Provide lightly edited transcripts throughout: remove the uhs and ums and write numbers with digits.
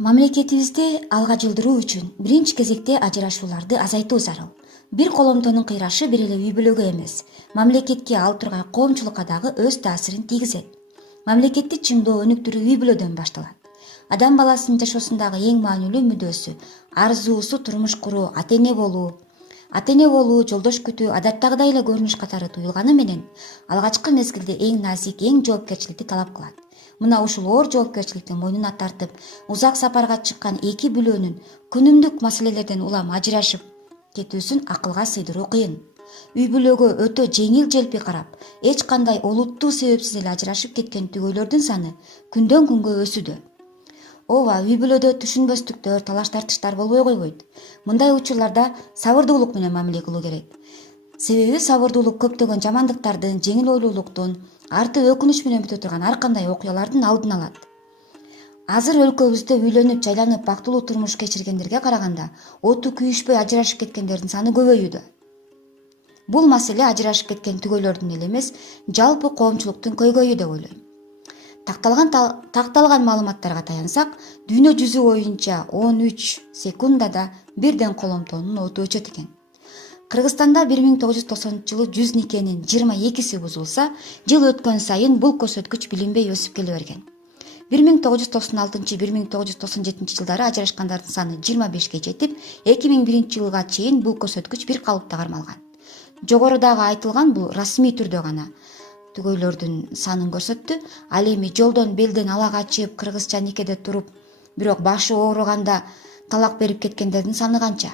Мамлекетибизди алга жылдыруу үчүн биринчи кезекте ажырашууларды азайтуу зарыл. Бир коломтонун кыйрашы бир эле үй бүлөгө эмес, мамлекетке ал тургай коомчулукка дагы өз таасирин тийгизет. Мамлекетти чыңдоо өнүктүрүү үй бүлөдөн башталат. Адам баласынын жашоосундагы эң маанилүү мүдөөсү, арзуусу турмуш куруу, ата эне болуу, жолдош күтүү адаттагыдай эле көрүнүш катары туюлганы менен, алгачкы мезгилде эң назик, эң жоопкерчиликти талап кылат. Мына ушул оор жоопкерчиликти мойнуна тартып, узак сапарга чыккан эки бүлөнүн күнүмдүк маселелерден улам ажырашып кетүүсүн акылга сыйдыруу кыйын. Үй бүлөгө өтө жеңил желпи карап, эч кандай олуттуу себепсиз эле ажырашып кеткен түгөйлөрдүн саны күндөн күнгө өсүүдө. Ооба, үй бүлөдө түшүнбөстүктөр, талаш тартыштар болбой койбойт. Мындай учурларда сабырдуулук менен мамиле кылуу керек. Себеби сабырдуулук көптөгөн жамандыктардын, жеңил ойлуулуктун, арты өкүнүч менен бүтө турган ар кандай окуялардын алдын алат. Азыр өлкөбүздө үйлөнүп, жайланып, бактылуу турмуш кечиргендерге караганда оту күйүшпөй ажырашып кеткендердин саны көбөйүүдө. Бул маселе ажырашып кеткен түгөйлөрдүн эле эмес, жалпы коомчулуктун көйгөйү деп ойлойм. Такталган маалыматтарга таянсак, дүйнө жүзү боюнча 13 секундада бирден коломтонун оту өчөт экен. Кыргызстанда 1990-жылы 100 никенин 22си бузулса, жыл өткөн сайын бул көрсөткүч билинбей өсүп келе берген. 1996-1997 жылдары ажырашкандардын саны 25ге жетип, 2001-жылга чейин бул көрсөткүч бир калыпта кармалган. Жогорудагы айтылган бул расмий түрдө гана түгөйлөрдүн санын көрсөттү. Ал эми жолдон белден ала качып, кыргызча никеде туруп, бирок башы ооруганда талак берип кеткендердин саны канча?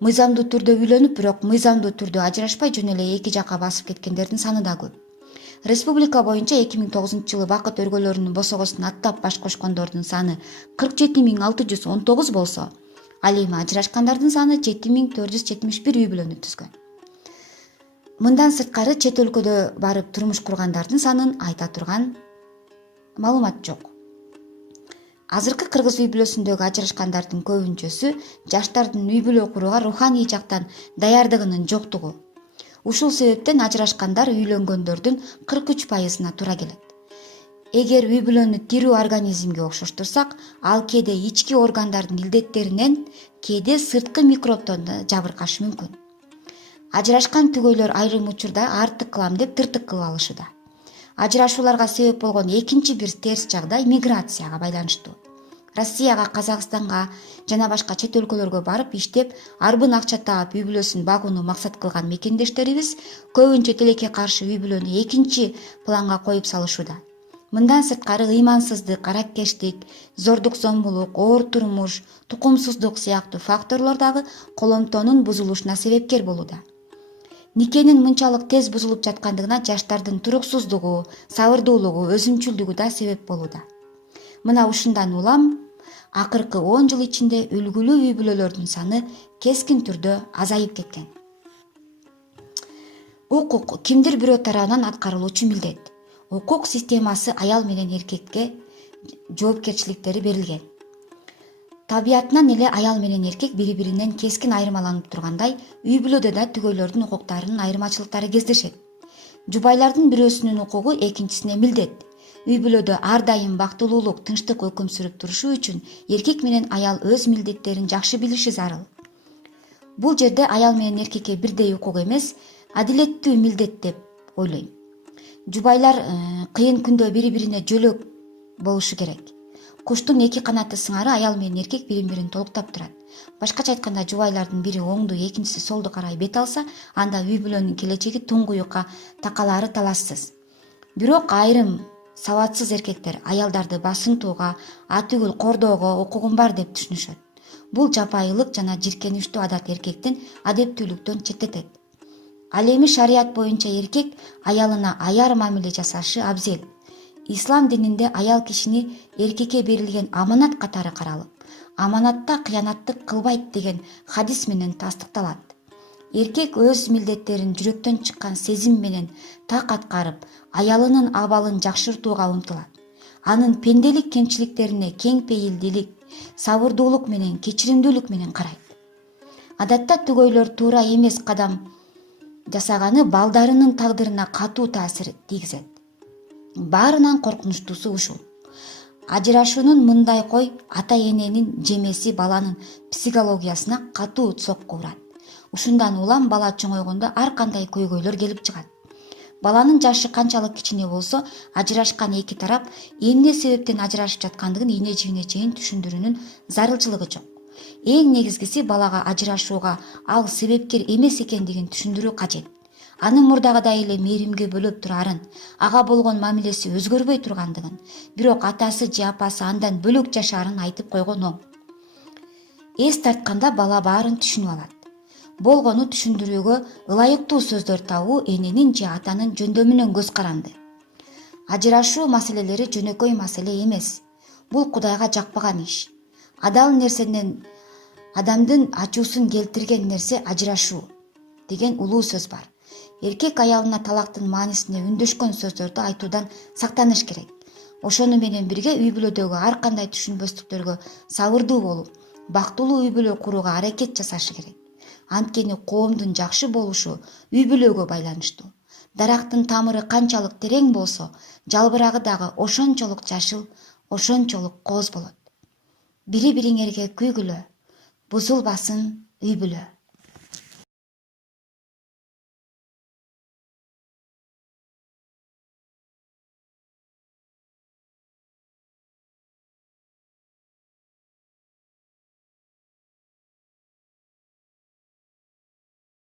Мыйзамдуу түрдө үйлөнүп, бирок мыйзамдуу түрдө ажырашпай жөн эле эки жакка басып кеткендердин саны да көп. Республика боюнча 2009-жылы бакыт өргөлөрүнүн босогосун аттап баш кошкондордун саны 47619 болсо, ал эми ажырашкандардын саны 7471 үй бүлөнү түзгөн. Мындан сырткары чет өлкөдө барып турмуш кургандардын санын айта турган маалымат жок. Азыркы кыргыз үй бүлөсүндөгү ажырашкандардын көбүнчөсү жаштардын үй бүлө курууга руханий жактан даярдыгынын жоктугу. Ушул себептен ажырашкандар үйлөнгөндөрдүн 43%-на туура келет. Эгер үй бүлөнү тирүү организмге окшоштурсак, ал кээде ички органдардын илдеттеринен, кээде сырткы микробдон да жабыркашы мүмкүн. Ажырашкан түгөйлөр айрым учурда артык кылам деп тыртык кылып алышууда. Ажырашууларга себеп болгон экинчи бир терс жагдай миграцияга байланыштуу. Россияга, Казакстанга жана башка чет өлкөлөргө барып иштеп, арбын акча таап үй бүлөсүн багууну максат кылган мекендештерибиз көбүнчө тилекке каршы үй бүлөнү экинчи планга коюп салышууда. Мындан сырткары ыймансыздык, араккештик, зордук зомбулук, оор турмуш, тукумсуздук сыяктуу факторлор дагы коломтонун бузулушуна себепкер болууда. Никенин мынчалык тез бузулуп жаткандыгына жаштардын туруксуздугу, сабырдуулугу, өзүмчүлдүгү да себеп болууда. Мына ушундан улам акыркы 10 жыл ичинде үлгүлүү үй бүлөлөрдүн саны кескин түрдө азайып кеткен. Укук кимдир бирөө тарабынан аткарылуучу милдет. Укук системасы аял менен эркекке жоопкерчиликтери берилген. Табиятынан эле аял менен эркек бири-биринен кескин айырмаланып тургандай, үй бүлөдө да түгөйлөрдүн укуктарынын айырмачылыктары кездешет. Жубайлардын бирөөсүнүн укугу экинчисине милдет. Үй бүлөдө ар дайым бактылуулук, тынчтык өкүм сүрүп турушу үчүн эркек менен аял өз милдеттерин жакшы билиши зарыл. Бул жерде аял менен эркекке бирдей укук эмес, адилеттүү милдет деп ойлойм. Жубайлар кыйын күндө бири-бирине жөлөк болушу керек. Куштун эки канаты сыңары аял менен эркек бирин-бирин толуктап турат. Башкача айтканда, жубайлардын бири оңду, экинчиси солду карай бет алса, анда үй бүлөнүн келечеги туңгуюкка такалаары талашсыз. Бирок айрым сабатсыз эркектер аялдарды басынтууга, атүгүл кордоого укугум бар деп түшүнүшөт. Бул жапайылык жана жиркеништүү адат эркектин адептүүлүктөн четтетет. Ал эми шарият боюнча эркек аялына аяр мамиле жасашы абзел. Ислам дининде аял кишини эркекке берилген аманат катары каралып, аманатта кыянаттык кылбайт деген хадис менен тастыкталат. Эркек өз милдеттерин жүрөктөн чыккан сезим менен так аткарып, аялынын абалын жакшыртууга умтулат. Анын пенделик кемчиликтерине кең пейилдүүлүк, сабырдуулук менен, кечиримдүүлүк менен карайт. Адатта түгөйлөр туура эмес кадам жасаганы балдарынын тагдырына катуу таасир тийгизет. Баарынан коркунучтуусу ушул. Ажырашуунун мындай кой ата эненин жемеси баланын психологиясына катуу сокку урат. Ушундан улам бала чоңойгондо ар кандай көйгөйлөр келип чыгат. Баланын жашы канчалык кичине болсо, ажырашкан эки тарап эмне себептен ажырашып жаткандыгын ийне жибине чейин түшүндүрүүнүн зарылчылыгы жок. Эң негизгиси балага ажырашууга ал себепкер эмес экендигин түшүндүрүү кажет. Анын мурдагыдай эле мээримге бөлөп турарын, ага болгон мамилеси өзгөрбөй тургандыгын, бирок атасы же апасы андан бөлөк жашаарын айтып койгон оң. Эс тартканда бала баарын түшүнүп алат. Болгону түшүндүрүүгө ылайыктуу сөздөр табуу эненин же атанын жөндөмүнөн көз каранды. Ажырашуу маселелери жөнөкөй маселе эмес. Бул Кудайга жакпаган иш. Адал нерсенен адамдын ачуусун келтирген нерсе ажырашуу деген улуу сөз бар. Эркек аялына талактын маанисине үндөшкөн сөздөрдү айтуудан сактаныш керек. Ошону менен бирге үй бүлөдөгү ар кандай түшүнбөстүктөргө сабырдуу болуп, бактылуу үй бүлө курууга аракет жасашы керек. Анткени коомдун жакшы болушу үй бүлөгө байланыштуу. Дарактын тамыры канчалык терең болсо, жалбырагы дагы ошончолук жашыл, ошончолук кооз болот. Бири бириңерге күйгүлө, бузулбасын үй бүлө.